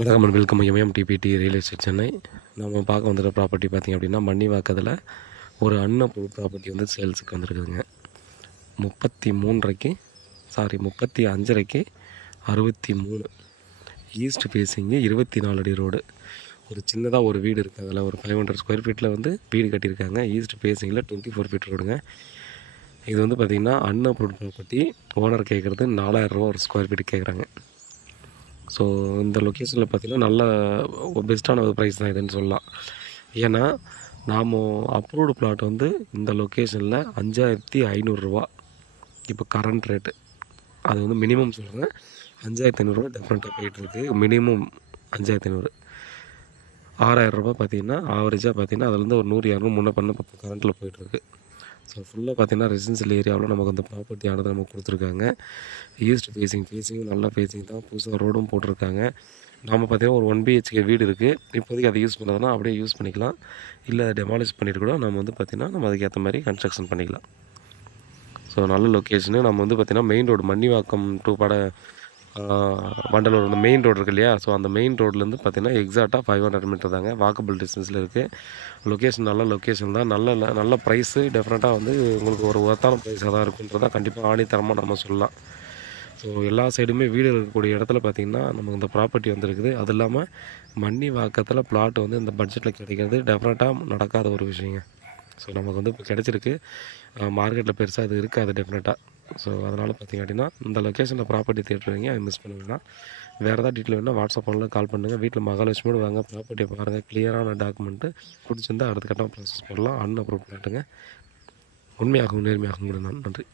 வணக்கம் and welcome MTPT real estate Chennai. நம்ம பார்க்க வந்துடுற ப்ராப்பர்ட்டி பார்த்திங்க அப்படின்னா மன்னிவாக்கத்தில் ஒரு அன்னப்பூர் ப்ராப்பர்ட்டி வந்து சேல்ஸுக்கு வந்துருக்குதுங்க. 35 63 ஈஸ்ட் ஃபேஸிங்கு 24 அடி ரோடு. ஒரு சின்னதாக ஒரு வீடு இருக்குது, அதில் ஒரு 500 ஸ்கொயர் ஃபீட்டில் வந்து வீடு கட்டியிருக்காங்க. ஈஸ்ட் ஃபேஸிங்கில் 24 ஃபீட் ரோடுங்க. இது வந்து பார்த்திங்கன்னா அன்னப்பூர் ப்ராப்பர்ட்டி. ஓனர் கேட்குறது 4000 ரூபா ஒரு ஸ்கொயர் ஃபீட்டு கேட்குறாங்க. ஸோ இந்த லொக்கேஷனில் பார்த்திங்கன்னா நல்ல பெஸ்ட்டான ஒரு ப்ரைஸ் தான் இதுன்னு சொல்லலாம். ஏன்னா நாம் அப்ரூவ்டு பிளாட் வந்து இந்த லொக்கேஷனில் 5500 ரூபா இப்போ கரண்ட் ரேட்டு. அது வந்து மினிமம் சொல்கிறேன், 5500 ரூபா டெஃபினட்டாக போயிட்டுருக்கு. மினிமம் 5500. 6000 ரூபா பார்த்திங்கன்னா ஆவரேஜாக பார்த்திங்கன்னா அதுலேருந்து ஒரு 100-200 முன்ன பண்ண கரண்ட்டில் போயிட்டுருக்கு. ஸோ ஃபுல்லாக பார்த்திங்கன்னா ரெசிடென்ஷியல் ஏரியாவில் நமக்கு அந்த ப்ராப்பர்ட்டி ஆனது நமக்கு கொடுத்துருக்காங்க. ஈஸ்ட் ஃபேஸிங்கும் நல்ல ஃபேஸிங் தான். புதுசாக ரோடும் போட்டிருக்காங்க. நம்ம பார்த்திங்கன்னா ஒரு 1 BHK வீடு இருக்குது. இப்போதைக்கு அதை யூஸ் பண்ணுறதுனா அப்படியே யூஸ் பண்ணிக்கலாம். இல்லை டெமாலிஷ் பண்ணிட்டு கூட நம்ம வந்து பார்த்திங்கன்னா நம்ம அதுக்கேற்ற மாதிரி கன்ஸ்ட்ரக்ஷன் பண்ணிக்கலாம். ஸோ நல்ல லொக்கேஷனு. நம்ம வந்து பார்த்திங்கன்னா main road Mannivakkam to Vandalur அந்த மெயின் ரோடு இருக்குது இல்லையா? ஸோ அந்த மெயின் ரோட்லேருந்து பார்த்திங்கன்னா எக்ஸாக்டாக 500 மீட்டர் தாங்க வாக்கபிள் டிஸ்டன்ஸில் இருக்குது. லொக்கேஷன் நல்ல லொக்கேஷன் தான். நல்ல ப்ரைஸு டெஃபினட்டாக வந்து உங்களுக்கு ஒரு ஒர்த்தான ப்ரைஸாக தான் இருக்குன்றதான் கண்டிப்பாக ஆணித்தரமாக நம்ம சொல்லலாம். ஸோ எல்லா சைடுமே வீடு இருக்கக்கூடிய இடத்துல பார்த்திங்கன்னா நமக்கு இந்த ப்ராப்பர்ட்டி வந்துருக்குது. அது இல்லாமல் மன்னிவாக்கத்தில் பிளாட் வந்து இந்த பட்ஜெட்டில் கிடைக்கிறது டெஃபினட்டாக நடக்காத ஒரு விஷயங்க. ஸோ நமக்கு வந்து இப்போ கிடச்சிருக்கு. மார்க்கெட்டில் பெருசாக அது இருக்காது டெஃபினட்டாக. ஸோ அதனால் பார்த்திங்க அப்படின்னா இந்த லொக்கேஷனில் ப்ராப்பர்ட்டி தேடுறீங்க, அது மிஸ் பண்ணுவீங்கன்னா வேறு ஏதாவது டீட்டெயில் வேணால் வாட்ஸ்அப் பண்ணலாம், கால் பண்ணுங்கள். வீட்டில் மகாலட்சுமியோடு வாங்க, ப்ராப்பர்ட்டியை பாருங்கள், கிளியரான டாக்குமெண்ட்டு பிடிச்சிருந்தால் அடுத்த கட்டமாக ப்ராசஸ் பண்ணலாம். அன்அப்ரூவ் பிளாட்டுங்க. உண்மையாகவும் நேர்மையாகவும் கூட நன்றி.